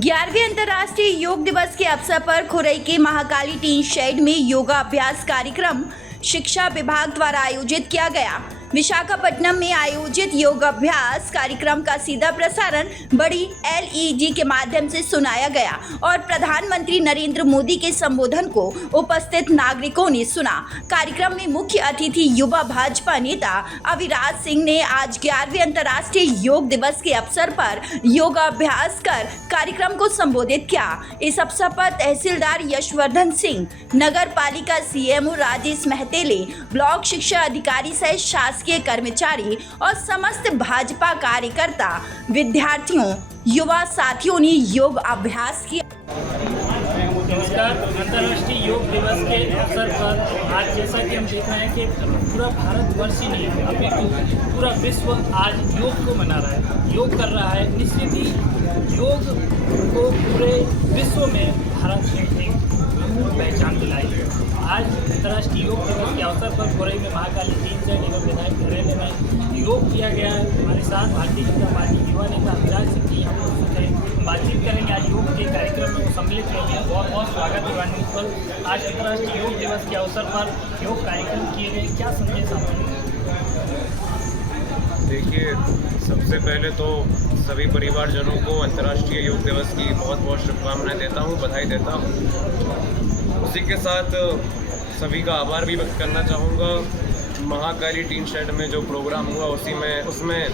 11वें अंतर्राष्ट्रीय योग दिवस के अवसर पर खुरई के महाकाली टीन शेड में योगाभ्यास कार्यक्रम शिक्षा विभाग द्वारा आयोजित किया गया। विशाखापट्टनम में आयोजित योगाभ्यास कार्यक्रम का सीधा प्रसारण बड़ी LED के माध्यम से सुनाया गया और प्रधानमंत्री नरेंद्र मोदी के संबोधन को उपस्थित नागरिकों ने सुना। कार्यक्रम में मुख्य अतिथि युवा भाजपा नेता अविराज सिंह ने आज 11वें अंतर्राष्ट्रीय योग दिवस के अवसर पर योगाभ्यास कर कार्यक्रम को संबोधित किया। इस अवसर पर तहसीलदार यशवर्धन सिंह, नगर पालिका CMO राजेश महतेले, ब्लॉक शिक्षा अधिकारी सहित शासकीय कर्मचारी और समस्त भाजपा कार्यकर्ता, विद्यार्थियों, युवा साथियों ने योग अभ्यास किया। नमस्कार। अंतर्राष्ट्रीय योग दिवस के अवसर पर आज जैसा कि हम देख रहे हैं कि पूरा भारतवर्ष ही नहीं अपितु पूरा विश्व आज योग को मना रहा है, योग कर रहा है। निश्चित ही योग को पूरे विश्व में भारत ने एक पहचान दिलाई है। आज अंतर्राष्ट्रीय योग दिवस के अवसर पर खुरई में महाकाली टीन शेड एवं विधायक कार्यालय में योग किया गया है। हमारे साथ भारतीय जनता पार्टी युवा नेता अविराज सिंह जी हम लोग से बातचीत करेंगे। आज योग के कार्यक्रम में सम्मिलित होंगे। बहुत बहुत स्वागत है वाणी पर। आज अंतर्राष्ट्रीय योग दिवस के अवसर पर योग कार्यक्रम किए गए, क्या संदेश आपको? देखिए, सबसे पहले तो सभी परिवारजनों को अंतर्राष्ट्रीय योग दिवस की बहुत बहुत शुभकामनाएं देता हूं, बधाई देता हूं। उसी के साथ सभी का आभार भी व्यक्त करना चाहूँगा। महाकाली टीन शेड में जो प्रोग्राम हुआ उसमें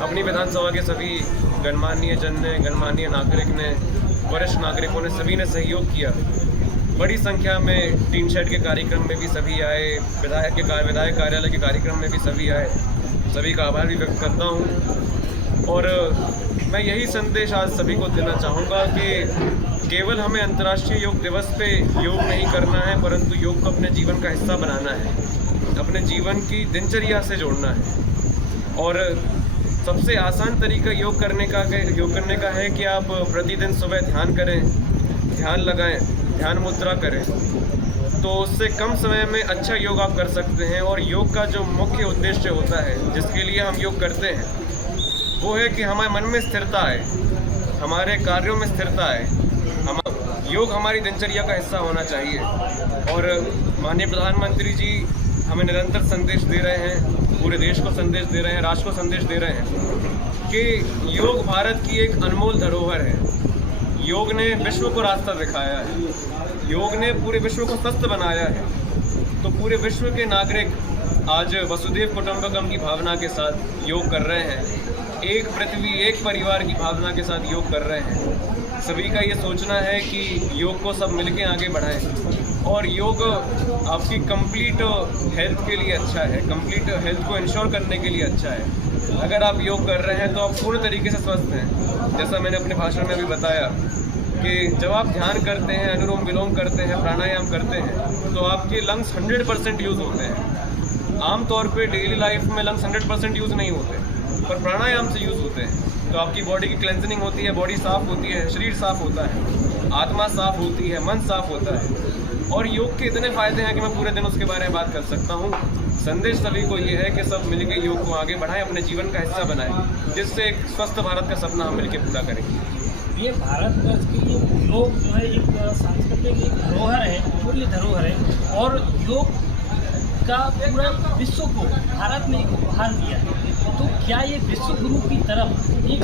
अपनी विधानसभा के सभी गणमान्य जन ने, गणमान्य नागरिक ने, वरिष्ठ नागरिकों ने, सभी ने सहयोग किया। बड़ी संख्या में टीन शेड के कार्यक्रम में भी सभी आए, विधायक कार्यालय के कार्यक्रम में भी सभी आए। सभी का आभार भी व्यक्त करता हूँ और मैं यही संदेश आज सभी को देना चाहूँगा कि केवल हमें अंतर्राष्ट्रीय योग दिवस पे योग नहीं करना है, परंतु योग को अपने जीवन का हिस्सा बनाना है, अपने जीवन की दिनचर्या से जोड़ना है। और सबसे आसान तरीका योग करने का है कि आप प्रतिदिन सुबह ध्यान करें, ध्यान लगाएं, ध्यान मुद्रा करें, तो उससे कम समय में अच्छा योग आप कर सकते हैं। और योग का जो मुख्य उद्देश्य होता है, जिसके लिए हम योग करते हैं, वो है कि हमारे मन में स्थिरता आए, हमारे कार्यों में स्थिरता आए। योग हमारी दिनचर्या का हिस्सा होना चाहिए। और माननीय प्रधानमंत्री जी हमें निरंतर संदेश दे रहे हैं, पूरे देश को संदेश दे रहे हैं, राष्ट्र को संदेश दे रहे हैं कि योग भारत की एक अनमोल धरोहर है। योग ने विश्व को रास्ता दिखाया है, योग ने पूरे विश्व को स्वस्थ बनाया है। तो पूरे विश्व के नागरिक आज वसुधैव कुटुंबकम की भावना के साथ योग कर रहे हैं, एक पृथ्वी एक परिवार की भावना के साथ योग कर रहे हैं। सभी का ये सोचना है कि योग को सब मिलके आगे बढ़ाएं और योग आपकी कंप्लीट हेल्थ के लिए अच्छा है, कंप्लीट हेल्थ को इंश्योर करने के लिए अच्छा है। अगर आप योग कर रहे हैं तो आप पूर्ण तरीके से स्वस्थ हैं। जैसा मैंने अपने भाषण में भी बताया कि जब आप ध्यान करते हैं, अनुलोम विलोम करते हैं, प्राणायाम करते हैं, तो आपके लंग्स 100% यूज़ होते हैं। आमतौर पे डेली लाइफ में लंग्स 100% यूज़ नहीं होते, पर प्राणायाम से यूज़ होते हैं। तो आपकी बॉडी की क्लेंजनिंग होती है, बॉडी साफ़ होती है, शरीर साफ़ होता है, आत्मा साफ़ होती है, मन साफ़ होता है। और योग के इतने फ़ायदे हैं कि मैं पूरे दिन उसके बारे में बात कर सकता हूँ। संदेश सभी को ये है कि सब मिलकर योग को आगे बढ़ाएं, अपने जीवन का हिस्सा बनाएं, जिससे एक स्वस्थ भारत का सपना हम मिलकर पूरा करेंगे। ये भारतवर्ष की योग जो है एक सांस्कृतिक एक धरोहर है, मूल्य धरोहर है और योग का पूरा विश्व को भारत ने एक उपहार दिया है। तो क्या ये विश्व गुरु की तरफ एक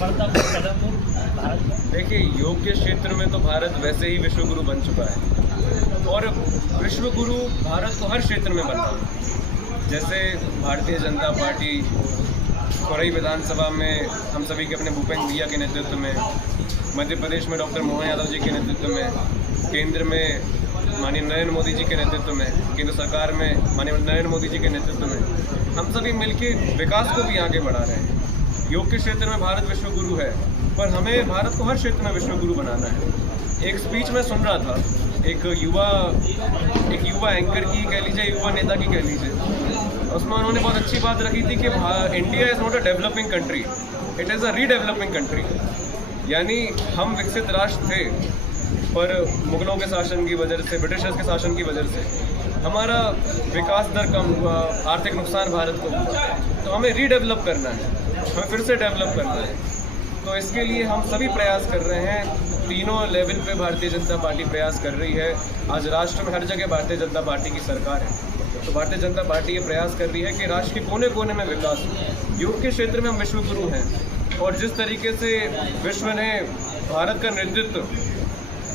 बढ़ता हुआ कदम हो भारत? देखिए, योग के क्षेत्र में तो भारत वैसे ही विश्व गुरु बन चुका है और विश्व गुरु भारत को हर क्षेत्र में बना है। जैसे भारतीय जनता पार्टी खुरई विधानसभा में हम सभी के अपने भूपेंद्र भैया के नेतृत्व में, मध्य प्रदेश में डॉक्टर मोहन यादव जी के नेतृत्व में, केंद्र में माननीय नरेंद्र मोदी जी के नेतृत्व में, केंद्र सरकार में माननीय नरेंद्र मोदी जी के नेतृत्व में हम सभी मिलकर विकास को भी आगे बढ़ा रहे हैं। योग के क्षेत्र में भारत विश्व गुरु है, पर हमें भारत को हर क्षेत्र में विश्व गुरु बनाना है। एक स्पीच में सुन रहा था, एक युवा एंकर की कह लीजिए, युवा नेता की कह लीजिए, उसमें उन्होंने बहुत अच्छी बात रखी थी कि India is not a developing country, it is a redeveloping country. यानी हम विकसित राष्ट्र थे, पर मुगलों के शासन की वजह से, ब्रिटिशर्स के शासन की वजह से हमारा विकास दर कम हुआ, आर्थिक नुकसान भारत को हुआ। तो हमें रीडेवलप करना है, हमें फिर से डेवलप करना है। तो इसके लिए हम सभी प्रयास कर रहे हैं। तीनों लेवल पे भारतीय जनता पार्टी प्रयास कर रही है। आज राष्ट्र में हर जगह भारतीय जनता पार्टी की सरकार है, तो भारतीय जनता पार्टी ये प्रयास कर रही है कि राष्ट्र के कोने कोने में विकास हो। योग के क्षेत्र में हम विश्व गुरु हैं, और जिस तरीके से विश्व ने भारत का नेतृत्व,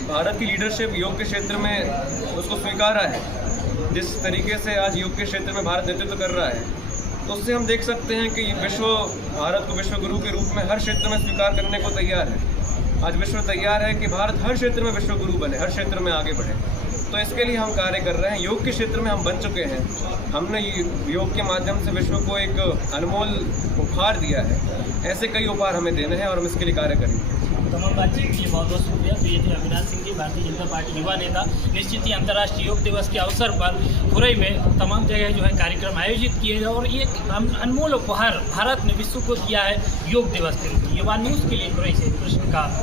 भारत की लीडरशिप योग के क्षेत्र में उसको स्वीकारा है, जिस तरीके से आज योग के क्षेत्र में भारत नेतृत्व कर रहा है, तो उससे हम देख सकते हैं कि विश्व भारत को विश्व गुरु के रूप में हर क्षेत्र में स्वीकार करने को तैयार है। आज विश्व तैयार है कि भारत हर क्षेत्र में विश्व गुरु बने, हर क्षेत्र में आगे बढ़े। तो इसके लिए हम कार्य कर रहे हैं। योग के क्षेत्र में हम बन चुके हैं। हमने योग के माध्यम से विश्व को एक अनमोल उपहार दिया है। ऐसे कई उपहार हमें देने हैं और हम इसके लिए कार्य करेंगे। तमाम बातचीत के लिए बहुत बहुत शुक्रिया। तो ये थे अविनाश सिंह जी, भारतीय जनता पार्टी युवा नेता। निश्चित ही अंतर्राष्ट्रीय योग दिवस के अवसर पर खुरई में तमाम जगह जो है कार्यक्रम आयोजित किए गए, और ये अनमोल उपहार भारत ने विश्व को दिया है योग दिवस के रूप में। युवा न्यूज़ के लिए खुरई से कृष्ण का